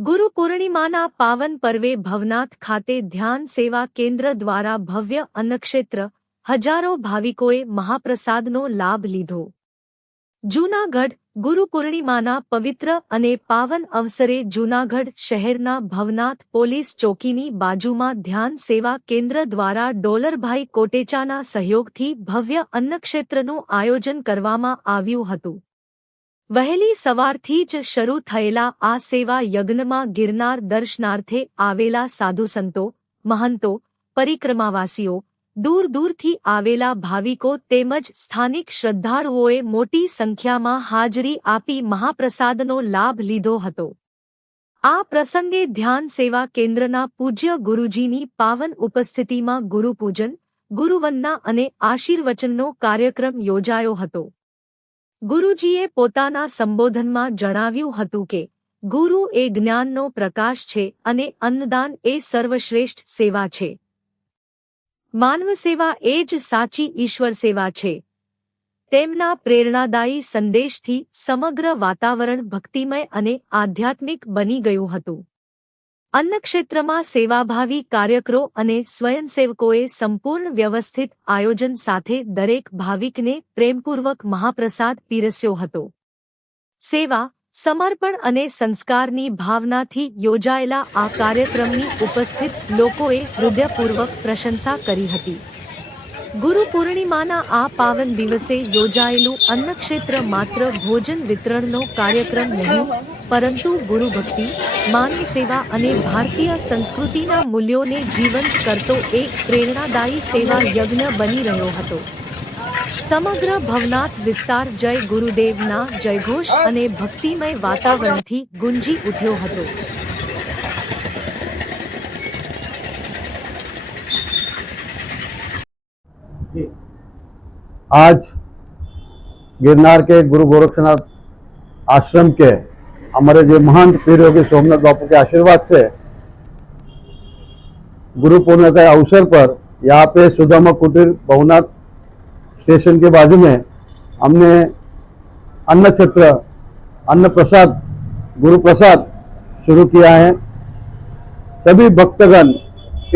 ગુરુ પૂર્ણિમાના પાવન પર્વે ભવનાથ ખાતે ધ્યાન સેવા કેન્દ્ર દ્વારા ભવ્ય અન્નક્ષેત્ર, હજારો ભાવિકોએ મહાપ્રસાદનો લાભ લીધો. જૂનાગઢ ગુરુ પૂર્ણિમાના પવિત્ર અને પાવન અવસરે જૂનાગઢ શહેરના ભવનાથ પોલીસ ચોકીની બાજુમાં ધ્યાન સેવા કેન્દ્ર દ્વારા ડોલરભાઈ કોટેચાના સહયોગથી ભવ્ય અન્નક્ષેત્રનું આયોજન કરવામાં આવ્યું હતું. વહેલી સવારથી જ શરૂ થયેલા આ સેવા યજ્ઞમાં ગિરનાર દર્શનાર્થે આવેલા સાધુસંતો, મહંતો, પરિક્રમાવાસીઓ, દૂર દૂરથી આવેલા ભાવિકો તેમજ સ્થાનિક શ્રદ્ધાળુઓએ મોટી સંખ્યામાં હાજરી આપી મહાપ્રસાદનો લાભ લીધો હતો. આ પ્રસંગે ધ્યાન સેવા કેન્દ્રના પૂજ્ય ગુરુજીની પાવન ઉપસ્થિતિમાં ગુરુપૂજન, ગુરુવંદના અને આશીર્વચનનો કાર્યક્રમ યોજાયો હતો. ગુરુજીએ પોતાના સંબોધનમાં જણાવ્યું હતું કે ગુરુ એ જ્ઞાનનો પ્રકાશ છે અને અન્નદાન એ સર્વશ્રેષ્ઠ સેવા છે. માનવ સેવા એ જ સાચી ઈશ્વર સેવા છે. તેમના પ્રેરણાદાયી સંદેશથી સમગ્ર વાતાવરણ ભક્તિમય અને આધ્યાત્મિક બની ગયું હતું. અન્નક્ષેત્રમાં સેવાભાવી કાર્યકરો અને સ્વયંસેવકોએ સંપૂર્ણ વ્યવસ્થિત આયોજન સાથે દરેક ભાવિકને પ્રેમપૂર્વક મહાપ્રસાદ પીરસ્યો હતો. સેવા, સમર્પણ અને સંસ્કારની ભાવનાથી યોજાયેલા આ કાર્યક્રમની ઉપસ્થિત લોકોએ હૃદયપૂર્વક પ્રશંસા કરી હતી. ગુરુ પૂર્ણિમાના આ પાવન દિવસે યોજાયેલું અન્નક્ષેત્ર માત્ર ભોજન વિતરણનો કાર્યક્રમ નહીં, પરંતુ ગુરુભક્તિ, માનવ સેવા અને ભારતીય સંસ્કૃતિના મૂલ્યોને જીવંત કરતો એક પ્રેરણાદાયી સેવા યજ્ઞ બની રહ્યો હતો. સમગ્ર ભવનાથ વિસ્તાર જય ગુરુદેવના જયઘોષ અને ભક્તિમય વાતાવરણથી ગુંજી ઉઠ્યો હતો. आज गिरनार के गुरु गोरक्षनाथ आश्रम के हमारे जो महंत पीर योगी सोमनाथ बापू के आशीर्वाद से गुरु पूर्णिमा के अवसर पर यहाँ पे सुदामा कुटीर भवनाथ स्टेशन के बाजू में हमने अन्न क्षेत्र, अन्न प्रसाद, गुरु प्रसाद शुरू किया है. सभी भक्तगण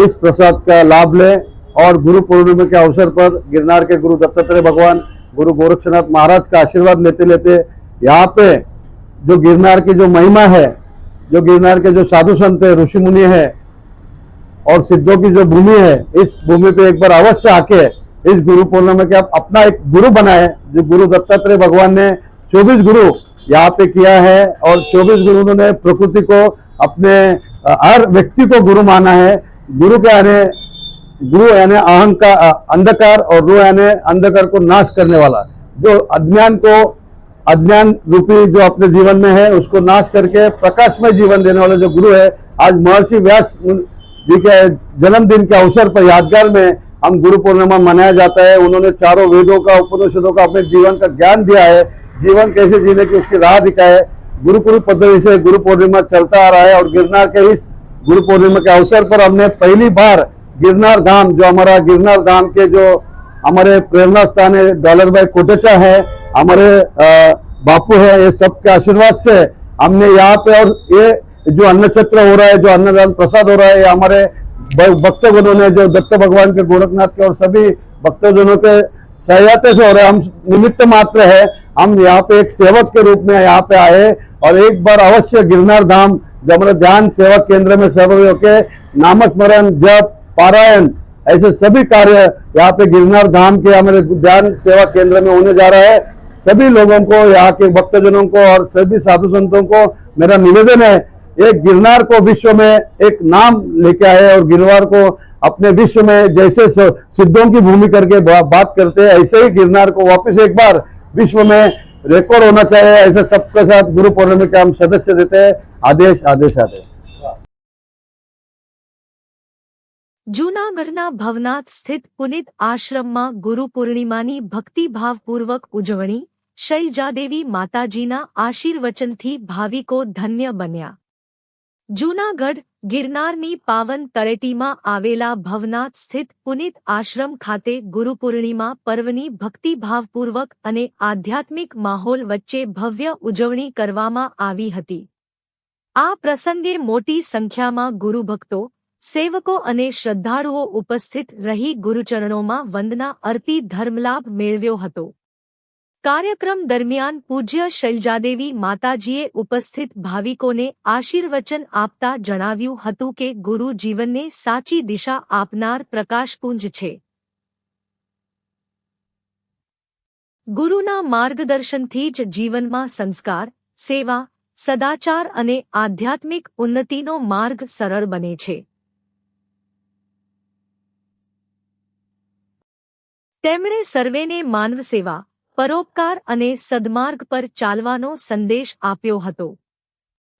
इस प्रसाद का लाभ लें और गुरु पूर्णिमा के अवसर पर गिरनार के गुरु दत्तात्रेय भगवान, गुरु गोरक्षनाथ महाराज का आशीर्वाद लेते लेते यहाँ पे जो गिरनार की जो महिमा है, जो गिरनार के जो साधु संत है, ऋषि मुनि है और सिद्धों की जो भूमि है, इस भूमि पे एक बार अवश्य आके इस गुरु पूर्णिमा के आप अपना एक गुरु बनाए. जो गुरु दत्तात्रेय भगवान ने 24 गुरु यहाँ पे किया है और 24 गुरुओं ने प्रकृति को अपने हर व्यक्ति को गुरु माना है. गुरु के आने गुरु यानी अहंकार, अंधकार और रू यानी अंधकार को नाश करने वाला, जो अज्ञान रूपी जो अपने जीवन में है उसको नाश करके प्रकाशमय जीवन देने वाला जो गुरु है. आज महर्षि व्यास जी के जन्मदिन के अवसर पर यादगार में हम गुरु पूर्णिमा मनाया जाता है. उन्होंने चारों वेदों का, उपनिषदों का अपने जीवन का ज्ञान दिया है, जीवन कैसे जीने की उसकी राह दिखाए. गुरुकुल पद्धति से गुरु पूर्णिमा चलता आ रहा है और गिरनार के इस गुरु पूर्णिमा के अवसर पर हमने पहली बार गिरनार धाम, जो हमारा गिरनार धाम के जो हमारे प्रेरणा स्थान है, डॉलरभाई कोटेचा है, हमारे बापू है, ये सबके आशीर्वाद से हमने यहाँ पे, और ये जो अन्न क्षेत्र हो रहा है, जो अन्नदान प्रसाद हो रहा है, ये हमारे भक्तजनों ने, जो दत्त भगवान के, गोरखनाथ के और सभी भक्तजनों के सहायता से हो रहा है. हम निमित्त मात्र है, हम यहाँ पे एक सेवक के रूप में यहाँ पे आए और एक बार अवश्य गिरनार धाम, जो हमारे ध्यान सेवा केंद्र में सहभागी होके नामस्मरण, जप, पारायण, ऐसे सभी कार्य यहाँ पे गिरनार धाम के हमारे ध्यान सेवा केंद्र में होने जा रहा है. सभी लोगों को, यहाँ के भक्तजनों को और सभी साधु संतों को मेरा निवेदन है, एक गिरनार को विश्व में एक नाम लेके आए और गिरनार को अपने विश्व में जैसे सिद्धों की भूमि करके बात करते हैं, ऐसे ही गिरनार को वापस एक बार विश्व में रिकॉर्ड होना चाहिए. ऐसे सबके साथ गुरु पूर्णिमा के हम सदस्य देते हैं. आदेश आदेश आदेश. જૂનાગઢના ભવનાથ સ્થિત પુનિત આશ્રમમાં ગુરુ પૂર્ણિમાની ભક્તિભાવપૂર્વક ઉજવણી, શૈલજાદેવી માતાજીના આશીર્વચનથી ભાવિકો ધન્ય બન્યા. જૂનાગઢ ગિરનારની પાવન તળેટીમાં આવેલા ભવનાથ સ્થિત પુનિત આશ્રમ ખાતે ગુરુ પૂર્ણિમા પર્વની ભક્તિભાવપૂર્વક અને આધ્યાત્મિક માહોલ વચ્ચે ભવ્ય ઉજવણી કરવામાં આવી હતી. આ પ્રસંગે મોટી સંખ્યામાં ગુરુભક્તો, સેવકો અને શ્રદ્ધાળુઓ ઉપસ્થિત રહી ગુરુચરણોમાં વંદના અર્પી ધર્મલાભ મેળવ્યો હતો. કાર્યક્રમ દરમિયાન પૂજ્ય શૈલજાદેવી માતાજીએ ઉપસ્થિત ભાવિકોને આશીર્વચન આપતા જણાવ્યું હતું કે ગુરુ જીવનને સાચી દિશા આપનાર પ્રકાશપુંજ છે. ગુરુના માર્ગદર્શનથી જ જીવનમાં સંસ્કાર, સેવા, સદાચાર અને આધ્યાત્મિક ઉન્નતિનો માર્ગ સરળ બને છે. તેમણે સર્વેને માનવસેવા, પરોપકાર અને સદમાર્ગ પર ચાલવાનો સંદેશ આપ્યો હતો.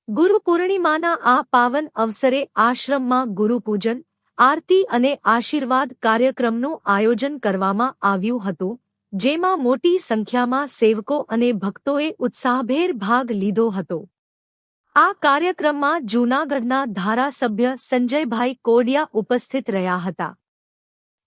ગુરુ પૂર્ણિમાના આ પાવન અવસરે આશ્રમમાં ગુરુપૂજન, આરતી અને આશીર્વાદ કાર્યક્રમનું આયોજન કરવામાં આવ્યું હતું, જેમાં મોટી સંખ્યામાં સેવકો અને ભક્તોએ ઉત્સાહભેર ભાગ લીધો હતો. આ કાર્યક્રમમાં જૂનાગઢના ધારાસભ્ય સંજયભાઈ કોડિયા ઉપસ્થિત રહ્યા હતા.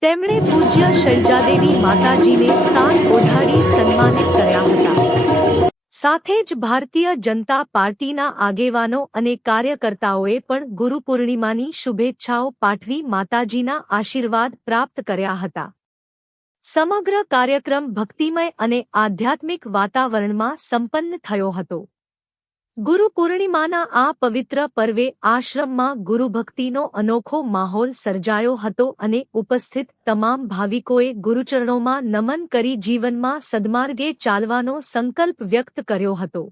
તેમણે પૂજ્ય શૈલજાદેવી માતાજીને શાલ ઓઢાડી સન્માનિત કર્યા હતા. સાથે જ ભારતીય જનતા પાર્ટીના આગેવાનો અને કાર્યકર્તાઓએ પણ ગુરુ પૂર્ણિમાની શુભેચ્છાઓ પાઠવી માતાજીના આશીર્વાદ પ્રાપ્ત કર્યા હતા. સમગ્ર કાર્યક્રમ ભક્તિમય અને આધ્યાત્મિક વાતાવરણમાં સંપન્ન થયો હતો. ગુરુ પૂર્ણિમાના આ પવિત્ર પર્વે આશ્રમમાં ગુરુભક્તિનો અનોખો માહોલ સર્જાયો હતો અને ઉપસ્થિત તમામ ભાવિકોએ ગુરુચરણોમાં નમન કરી જીવનમાં સદમાર્ગે ચાલવાનો સંકલ્પ વ્યક્ત કર્યો હતો.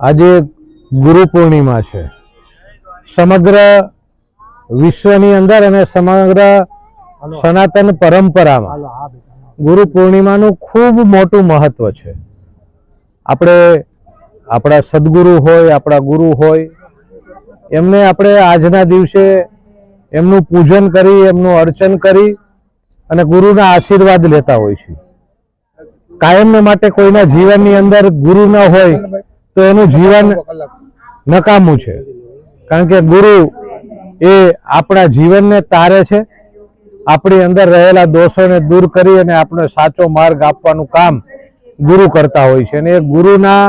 આજે ગુરુ પૂર્ણિમા છે. સમગ્ર વિશ્વની અંદર અને સમગ્ર સનાતન પરંપરામાં ગુરુ પૂર્ણિમાનું ખૂબ મોટું મહત્વ છે. આપણે આપણા સદગુરુ હોય, આપણા ગુરુ હોય, એમને આપણે આજના દિવસે એમનું પૂજન કરી, એમનું અર્ચન કરી અને ગુરુના આશીર્વાદ લેતા હોય છે. કાયમને માટે કોઈના જીવનની અંદર ગુરુ ન હોય તો એનું જીવન નકામું છે. કારણ કે ગુરુ એ આપણા જીવનને તારે છે, આપણી અંદર રહેલા દોષોને દૂર કરી અને આપણને સાચો માર્ગ આપવાનું કામ ગુરુ કરતા હોય છે. અને એ ગુરુના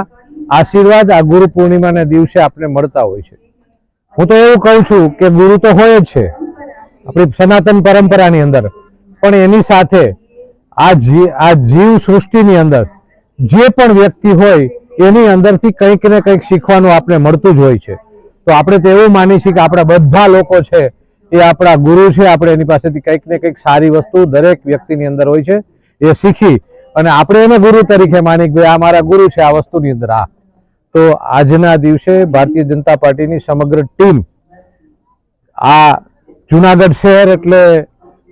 આશીર્વાદ આ ગુરુ પૂર્ણિમાના દિવસે આપણે મળતા હોય છે. હું તો એવું કહું છું કે ગુરુ તો હોય જ છે આપણી સનાતન પરંપરાની અંદર, પણ એની સાથે આ જીવ સૃષ્ટિની અંદર જે પણ વ્યક્તિ હોય એની અંદરથી કંઈક ને કંઈક શીખવાનું આપણે મળતું જ હોય છે. તો આપણે તો એવું માની છીએ કે આપણા બધા લોકો છે એ આપણા ગુરુ છે. આપણે એની પાસેથી કંઈક ને કંઈક સારી વસ્તુ દરેક વ્યક્તિની અંદર હોય છે, એ શીખી અને આપણે એને ગુરુ તરીકે માની કે ભાઈ આ મારા ગુરુ છે આ વસ્તુની અંદર. તો આજના દિવસે ભારતીય જનતા પાર્ટીની સમગ્ર ટીમ આ જુનાગઢ શહેર એટલે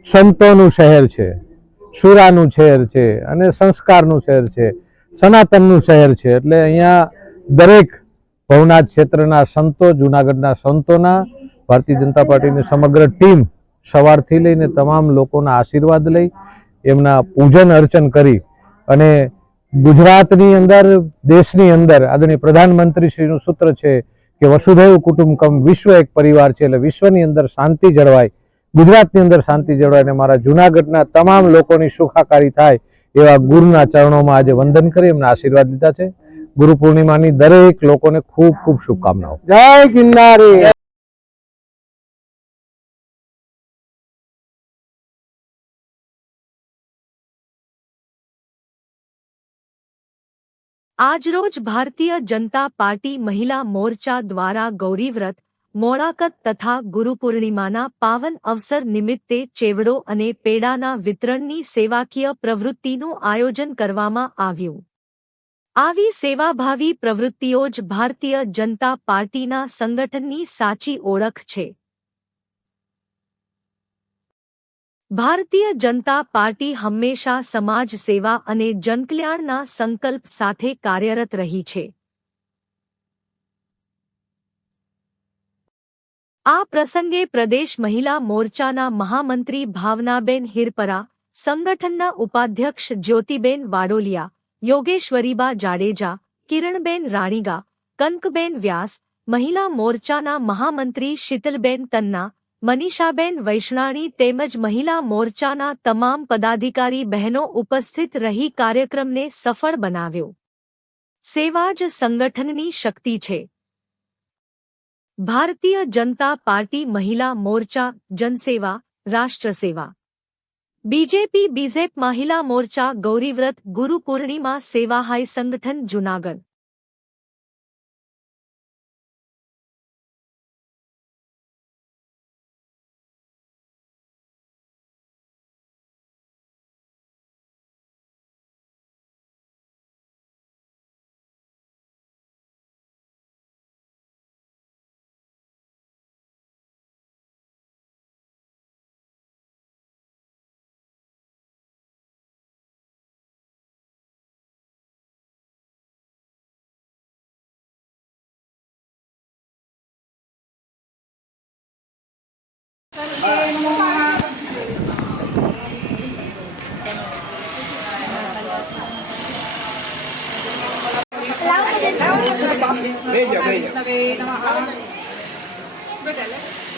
સંતોનું શહેર છે, શુરાનું શહેર છે અને સંસ્કારનું શહેર છે, સનાતનનું શહેર છે. એટલે અહીંયા દરેક ભવનાથ ક્ષેત્રના સંતો, જુનાગઢના સંતોના, ભારતીય જનતા પાર્ટીની સમગ્ર ટીમ સવારથી લઈને તમામ લોકોના આશીર્વાદ લઈ, એમના પૂજન અર્ચન કરી અને ગુજરાતની અંદર, દેશની અંદર આદરણીય પ્રધાનમંત્રીશ્રીનું સૂત્ર છે કે વસુધૈવ કુટુંબકમ, વિશ્વ એક પરિવાર છે. એટલે વિશ્વની અંદર શાંતિ જળવાય, ગુજરાતની અંદર શાંતિ જળવાય અને મારા જુનાગઢના તમામ લોકોની સુખાકારી થાય એવા ગુરુના ચરણોમાં આજે વંદન કરી એમના આશીર્વાદ લીધા છે. ગુરુ પૂર્ણિમાની દરેક લોકોને ખૂબ ખૂબ શુભકામનાઓ. જય ગિરનારી. આજરોજ ભારતીય જનતા પાર્ટી મહિલા મોરચા દ્વારા ગૌરીવ્રત, મોળાકત તથા ગુરુપૂર્ણિમાના પાવન અવસર નિમિત્તે ચેવડો અને પેડાના વિતરણની સેવાકીય પ્રવૃત્તિનું આયોજન કરવામાં આવ્યું. આવી સેવાભાવી પ્રવૃત્તિઓ જ ભારતીય જનતા પાર્ટીના સંગઠનની સાચી ઓળખ છે. ભારતીય જનતા પાર્ટી હંમેશા સમાજ સેવા અને જનકલ્યાણના સંકલ્પ સાથે કાર્યરત રહી છે. આ પ્રસંગે પ્રદેશ મહિલા મોરચાના મહામંત્રી ભાવનાબેન હિરપરા, સંગઠનના ઉપાધ્યક્ષ જ્યોતિબેન વાડોલિયા, યોગેશ્વરીબા જાડેજા, કિરણબેન રાણીગા, કનકબેન વ્યાસ, મહિલા મોરચાના મહામંત્રી શીતલબેન તન્ના, મનીષાબેન વૈષ્ણાણી તેમજ મહિલા મોરચાના તમામ પદાધિકારી બહેનો ઉપસ્થિત રહી કાર્યક્રમને સફળ બનાવ્યો. સેવા જ સંગઠનની શક્તિ છે. ભારતીય જનતા પાર્ટી મહિલા મોરચા જનસેવા, રાષ્ટ્રસેવા. બીજેપી બીઝેપ મહિલા મોરચા ગૌરીવ્રત ગુરુ પૂર્ણિમા સેવા હાઈ સંગઠન જૂનાગઢ.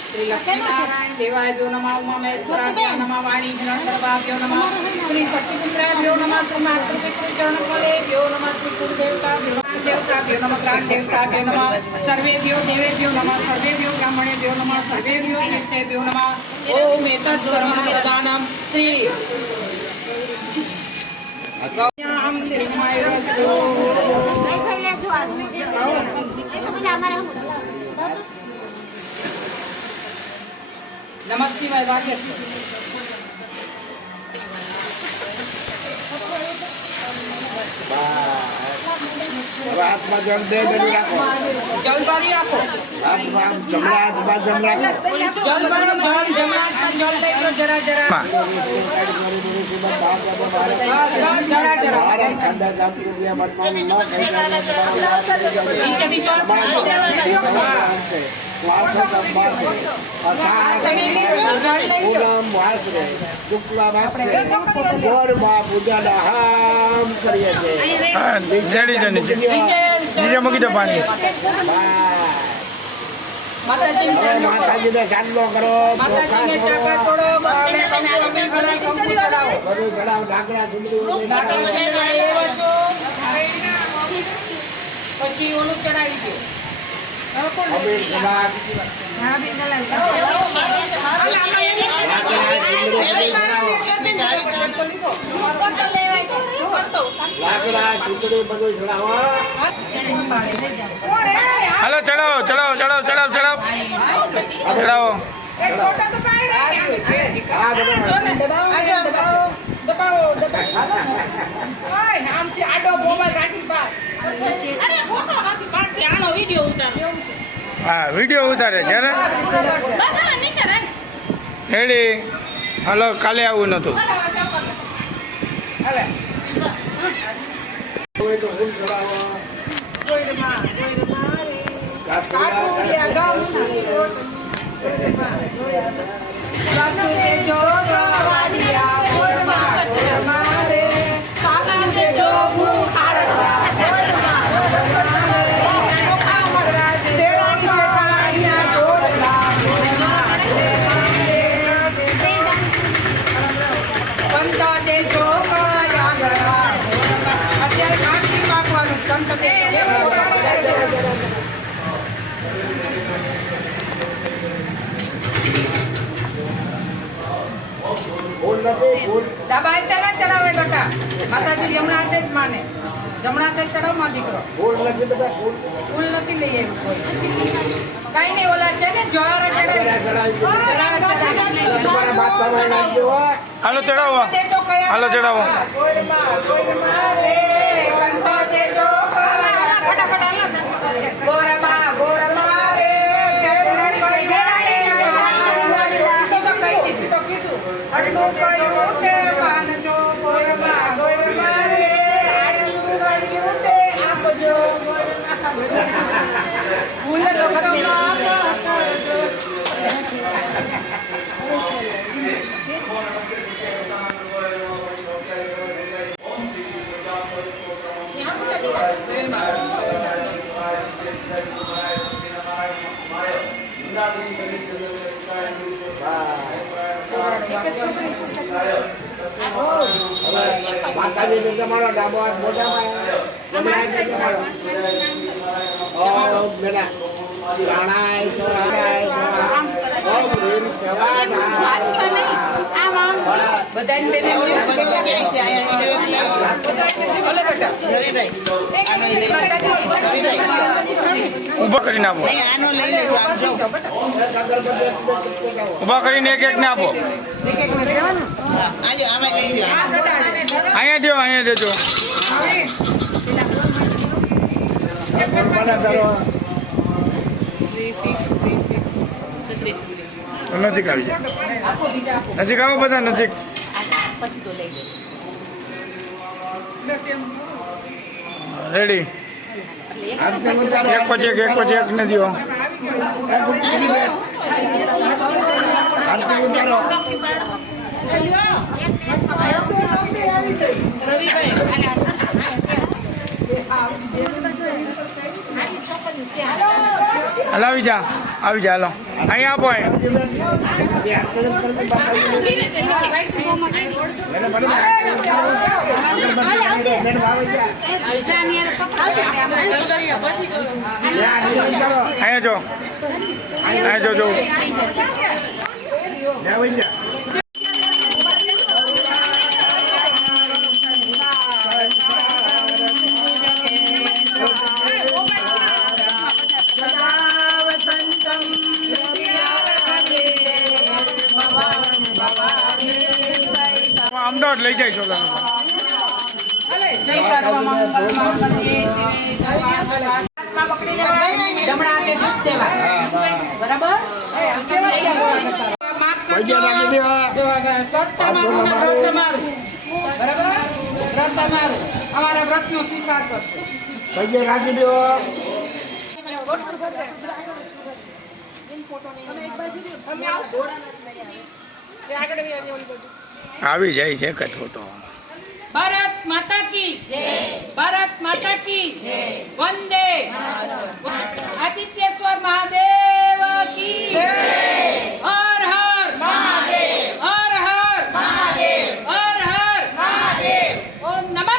श्री लक्ष्मीनारायण देवायो नमः उमामेश्वराभ्यो नमः वाणी गणधर्वाभ्यो नमः श्री शक्तिपुत्राभ्यो नमः श्री मातृपितृचरणफलेभ्यो नमः श्री कुलदेवताभ्यो नमः ग्रामदेवताभ्यो नमः सर्वेभ्यो देवेभ्यो नमः सर्वेभ्यो ब्राह्मणेभ्यो नमः सर्वेभ्यो तीर्थेभ्यो नमः ओम एतत् कर्म प्रदानं श्री गौयां निर्मायरस्तु नमस्ते मैं वाक्य હાથમાં જળ બે ગણી રાખો. જલ ભરી રાખો. હાથમાં આમ જમણા હાથમાં જળ રાખો. જલ ભરી જમણા હાથમાં જલ લઈ લો જરા જરા. જરા જરા. ઠંડા જામતું ગયા મતમાં ન કહી નીચે બીજો નીચે મૂકી દો પાણી. માતાજીને ચાંદલો કરો, માતાજીને ચાકા છોડો, બાપાને કંકુ ચડાવો. બધું ચડાવો, ઢાંકણા ચૂંદડી પછી ઓલું ચડાવી દો. અબીર ગુલાબ લાકડા ચૂંદડી બધું ચડાવો. હાલો ચડાવો ચડાવો ચડાવો ચડાવો ચડાવો ચડાવો. આ બધા હા વિડીયો ઉતારે છે ને. રેડી. હાલો કાલે આવું નતું. હોય તો ફૂલ ચડાવો. ફૂલ નથી, ફૂલ ડાબા હાથે ના ચડાવે બેટા. માતાજી જમણા હાથે જ માને. જમણા હાથે ચડાવ માં દીકરો. ફૂલ નથી બેટા, ફૂલ ફૂલ નથી લઈ આવ્યું કોઈ. કઈ નહીં ઓલા છે ને જ્વારા તમારા બાપામાં નાખજો હો. હાલો ચડાવો. હાલો ચડાવો. માતાજીને તમારો ડાબો હાથ મોઢામાં જમણા હાથે તમારો. ઓમ બેટા રાણાય સોરાય સોરા. ઓમ રીમ સવાના. બધાને બેને કેટલા કહે છે આયા ભલે બેટા રવિભાઈ ઊભા કરીને આપો. આનો લઈ લેજો આમ જો ઊભા કરીને એક એક ને આપો. એક એક ને દેવાનું આજો આમાં લઈ લો અહીંયા દો અહીંયા દેજો. નજીક આવી જાય. નજીક આવો બધા નજીક. પછી તો લઈ રેડી. એક પછી એક ને દો. હાલો આવી જા હાલો અહીંયા આપો. અહીંયા જો અહીંયા જો અમદાવાદ લઈ જાય છો. જય સર્વમંગલ માંગલ્યે શિવે સર્વાર્થ હાથમાં પકડી લેવાય, જમણા હાથે દૂધ દેવાય. બરાબર? માફ કરજો. વ્રત તમારું ને વ્રત તમારું. બરાબર? વ્રત તમારું. અમારા વ્રતનો સ્વીકાર કરજો. પગે રાખી દો. આવી જાય છે કે ફોટો. ભારત માતા કી જય. ભારત માતા કી જય. વંદે આદિત્યેશ્વર મહાદેવ કી જય. હર હર મહાદેવ. હર હર મહાદેવ. હર હર મહાદેવ. ઓમ નમઃ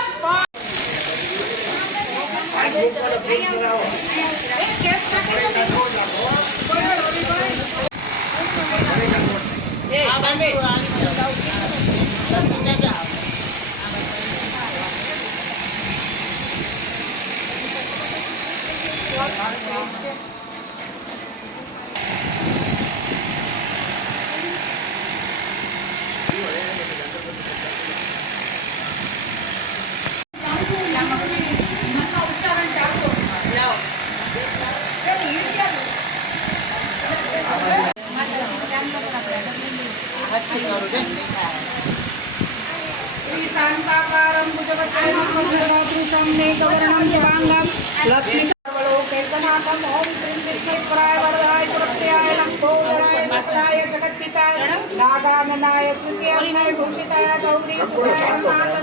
शांताकारं भुजगशयनं भुजगदृशं मेघवर्णं शुभांगं लक्ष्मीकरवलोकैकनाथं ॐ श्रीं त्रिपुराय वरदाय सुरप्रियाय लम्बोदराय सत्याय जगद्दिताय नागाननाय स्तुत्याय भूषिताय गौरी सुताय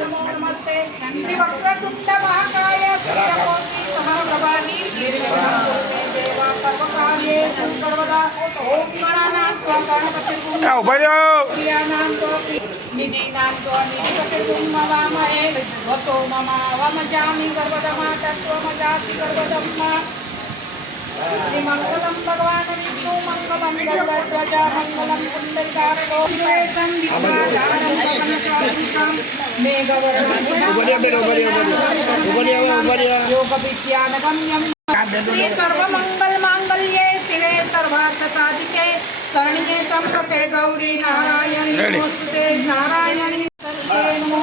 नमो नमस्ते श्रीवक्रतुण्ड महाकाय सूर्यकोटि महाप्रभानि निर्विघ्नं देवा सर्वकार्ये सर्वदा ॐ गणानां त्वा गणपतिर्गुं प्रियाणां त्वा निधीनां त्वा निधिपतिर्गुं नमामहे वतो मम वमजामि सर्वदमा तत्त्वमजाति सर्वदम्मा श्रीमङ्गलं भगवान् विष्णु मङ्गलं गरुडध्वजा मङ्गलं कुण्डलिकाक्षो विवेशं विद्याधारं पवनचारुकं मेघवर्णं योगविद्यानगम्यं श्री सर्वमङ्गलमाङ्गल्ये शिवे सर्वार्थसाधिके शरण्ये त्र्यम्बके गौरी नारायणी नमोस्तुते नारायणी नमोस्तुते नमो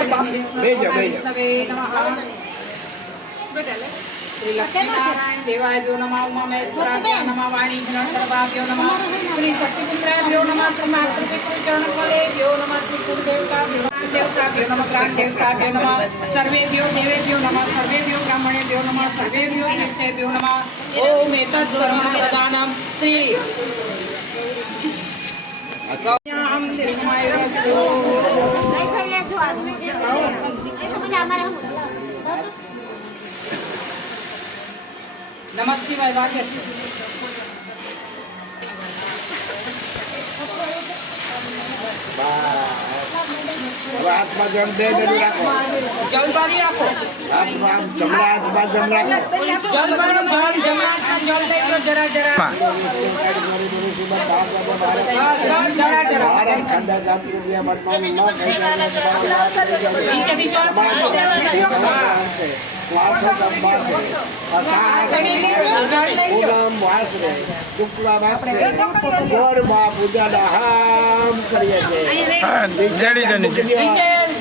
नमः विष्णवे नमः श्री लक्ष्मीनारायण देवाभ्यो नमः उमामहेश्वराभ्यो नमः वाणीघ्नसर्वाभ्यो नमः श्री शक्तिपुत्राभ्यो नमः श्री मातृपितृचरणफलेभ्यो नमः श्री कुलदेवताभ्यो देवताभ्यो नमः ग्रामदेवताभ्यो नमः सर्वेभ्यो देवेभ्यो नमः सर्वेभ्यो ब्राह्मणेभ्यो नमः सर्वेभ्यो तीर्थेभ्यो नमः ओम एतत् कर्मप्रदानं श्री गौर्यां निर्मयस्तु नमस्ते भाई भाग्य હાથમાં જમ દે દે રાખો. જલબારી રાખો હાથમાં જમણા હાથમાં જમ રાખો. જલબારી જમણા જલ દઈ દો જરા જરા જરા જરા ઠંડા જાતિ મતમાં ન નીચે બીજો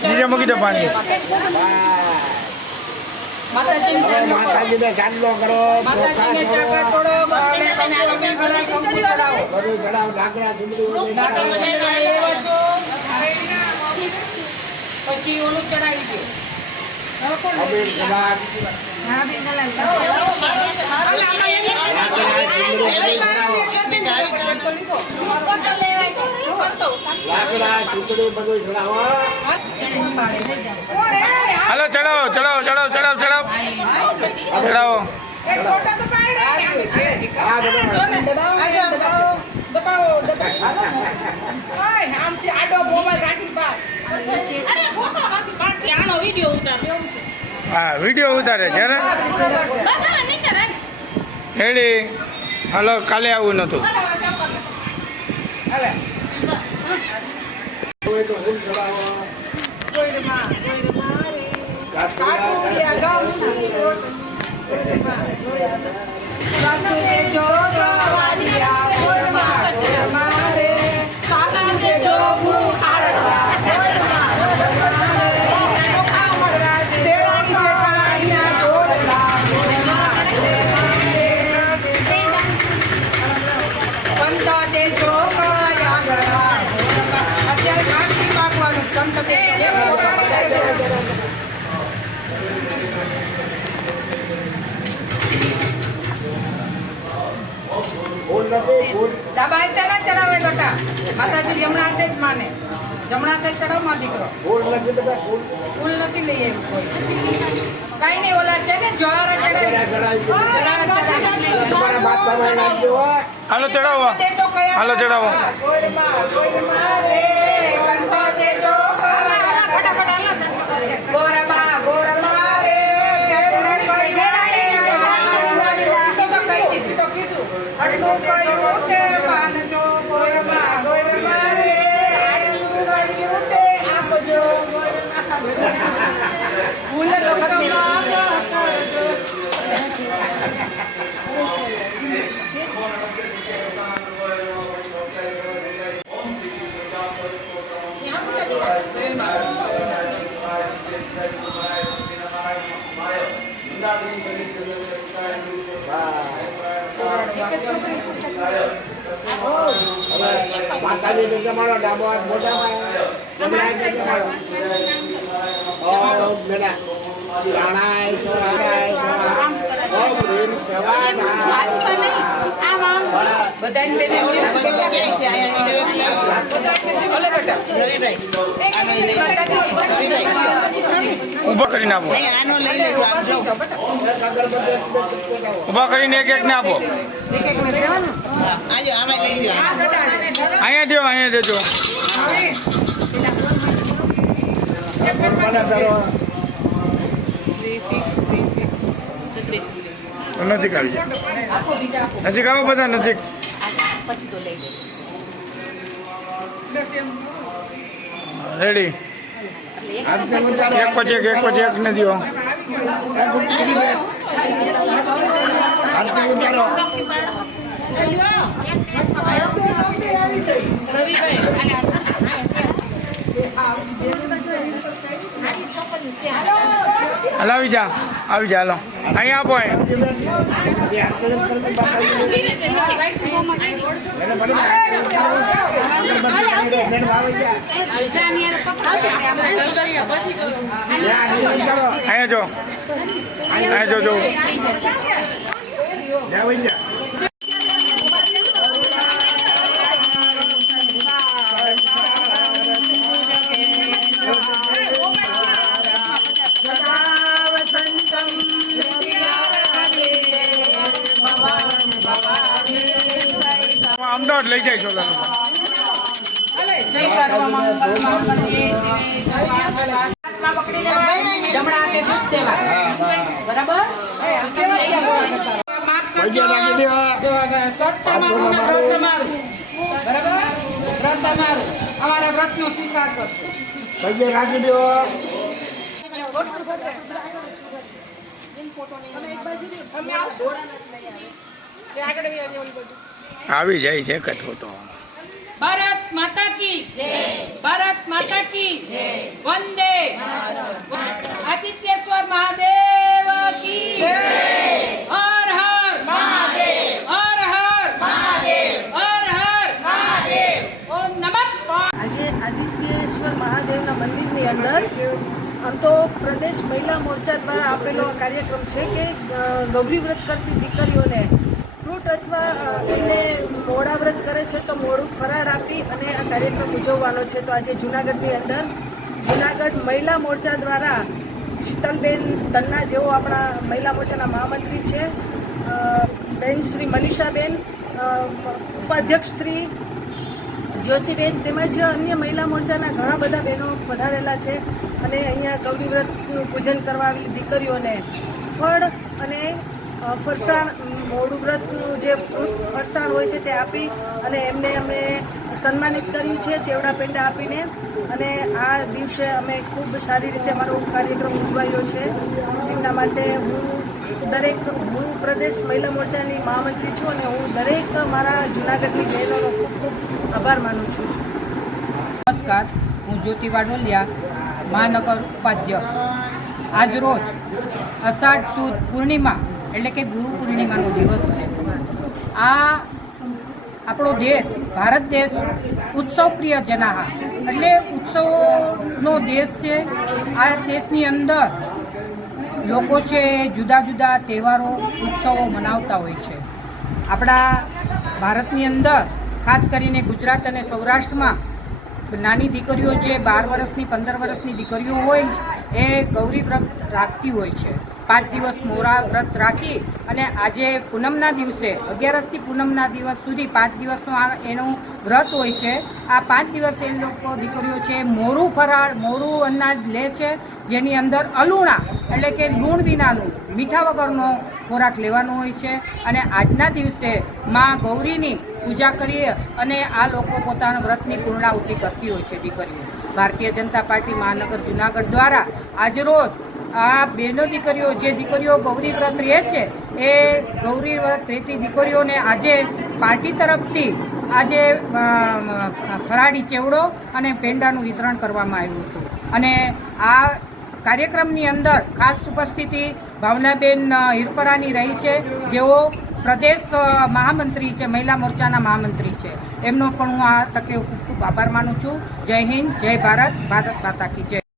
નીચે મૂકી દો પાણી. માતાજીને ચાંદલો કરો, માતાજીને ચાકા છોડો, કંકુ ચડાવો. બધું ચડાવો, ઢાંકણા ચૂંટણી પછી ઓલું ચડાવી દો. અબીર ગુલાબ લાકડા ચૂંટણી બધું ચડાવો. હાલો ચડાવો ચડાવો ચડાવો ચડાવો ચડાવો ચડાવો. હા વિડીયો ઉતારે છે ને રેડી. હાલો કાલે આવું નતું. જો ડાબા હાથે ના ચડાવે બેટા, માતાજી જમણા હાથે જ માને. જમણા હાથે ચડાવ માં દીકરો. ફૂલ નથી લઈ આવ્યું કોઈ. કઈ નહીં, ઓલા છે ને જ્વાળા ચડાવી. હાલો ચડાવો, હાલો ચડાવો. માતાજી ને તમારો ડાબો હાથ મોઢામાં બેટા રાણાય સોરાય ઓમ રીમ બધાને બેને ઊભા કરીને આપો, આનો લઈ લેજો. ઊભા કરીને એક એક ને આપો. એક એક ને દેવાનું. આજો આમાં લઈ લો. અહીંયા દો, અહીંયા દેજો. નજીક આવી જાય, નજીક આવો બધા, નજીક. રેડી, એક પછી એક ને દો. હાલ આવી જા, આવી જા. હાલો અહીંયા આપો. અહીંયા જો, અહીંયા જો. અમદાવાદ લઈ જાય છો. જમણા હાથે દૂધ દેવા. બરાબર? માફ કરજો. વ્રત તમારું. બરાબર? વ્રત તમારું. અમારા વ્રતનો સ્વીકાર કરજો. પૈયે રાખી દો. આવી જાય છે કથો તો. ભારત માતા કી જય. ભારત માતા કી જય. વંદે આદિત્યેશ્વર મહાદેવ કી જય. હર હર મહાદેવ. હર હર મહાદેવ. હર હર મહાદેવ. ઓમ નમઃ. આજે આદિત્યેશ્વર મહાદેવના મંદિરની અંદર આમ તો પ્રદેશ મહિલા મોરચા દ્વારા આપેલો આ કાર્યક્રમ છે કે ગૌરી વ્રત કરતી દીકરીઓને ફ્રૂટ અથવા એને મોડા વ્રત કરે છે તો મોડું ફરાળ આપી અને આ કાર્યક્રમ ઉજવવાનો છે. તો આજે જૂનાગઢની અંદર જૂનાગઢ મહિલા મોરચા દ્વારા શીતલબેન તન્ના જેઓ આપણા મહિલા મોરચાના મહામંત્રી છે, બેન શ્રી મનીષાબેન, ઉપાધ્યક્ષ શ્રી જ્યોતિબેન તેમજ અન્ય મહિલા મોરચાના ઘણા બધા બહેનો પધારેલા છે અને અહીંયા ગૌરી વ્રતનું પૂજન કરવા આવેલી દીકરીઓને ફળ અને ફરસાણ, મોડું વ્રતનું જે ફરસાણ હોય છે તે આપી અને એમને અમે સન્માનિત કર્યું છે ચેવડા પેંડા આપીને. અને આ દિવસે અમે ખૂબ સારી રીતે અમારો કાર્યક્રમ ઉજવાયો છે. એમના માટે હું પ્રદેશ મહિલા મોરચાની મહામંત્રી છું અને હું દરેક મારા જૂનાગઢની બહેનોનો ખૂબ ખૂબ આભાર માનું છું. નમસ્કાર, હું જ્યોતિ વાઢોલિયા, મહાનગર ઉપાધ્યક્ષ. આજરોજ અષાઢ સુદ પૂર્ણિમા એટલે કે ગુરુ પૂર્ણિમાનો દિવસ છે. આ આપણો દેશ, ભારત દેશ ઉત્સવ પ્રિય જનાહ એટલે ઉત્સવનો દેશ છે. આ દેશની અંદર લોકો છે જુદા જુદા તહેવારો, ઉત્સવો મનાવતા હોય છે. આપણા ભારતની અંદર ખાસ કરીને ગુજરાત અને સૌરાષ્ટ્રમાં નાની દીકરીઓ જે 12 વર્ષની 15 વર્ષની દીકરીઓ હોય છે એ ગૌરી વ્રત રાખતી હોય છે. 5 દિવસ મોરા વ્રત રાખી અને આજે પૂનમના દિવસે 11સથી પૂનમના દિવસ સુધી 5 દિવસનો એનું વ્રત હોય છે. આ 5 દિવસ એ લોકો દીકરીઓ છે મોરું ફરાળ મોરું અનાજ લે છે, જેની અંદર અલુણા એટલે કે લૂણ વિનાનું મીઠા વગરનો ખોરાક લેવાનો હોય છે. અને આજના દિવસે માં ગૌરીની પૂજા કરીએ અને આ લોકો પોતાના વ્રતની પૂર્ણાહુતિ કરતી હોય છે દીકરીઓ. ભારતીય જનતા પાર્ટી મહાનગર જુનાગઢ દ્વારા આજરોજ આ બહેનો દીકરીઓ જે દીકરીઓ ગૌરી વ્રત રહે છે એ ગૌરી વ્રત રહેતી દીકરીઓને આજે પાર્ટી તરફથી આજે ફરાળી ચેવડો અને પેંડાનું વિતરણ કરવામાં આવ્યું હતું. અને આ કાર્યક્રમની અંદર ખાસ ઉપસ્થિતિ ભાવનાબેન હિરપરાની રહી છે, જેઓ પ્રદેશ મહામંત્રી છે, મહિલા મોરચાના મહામંત્રી છે. એમનો પણ હું આ તકે ખૂબ ખૂબ આભાર માનું છું. જય હિન્દ, જય ભારત, ભારત માતા કી જય.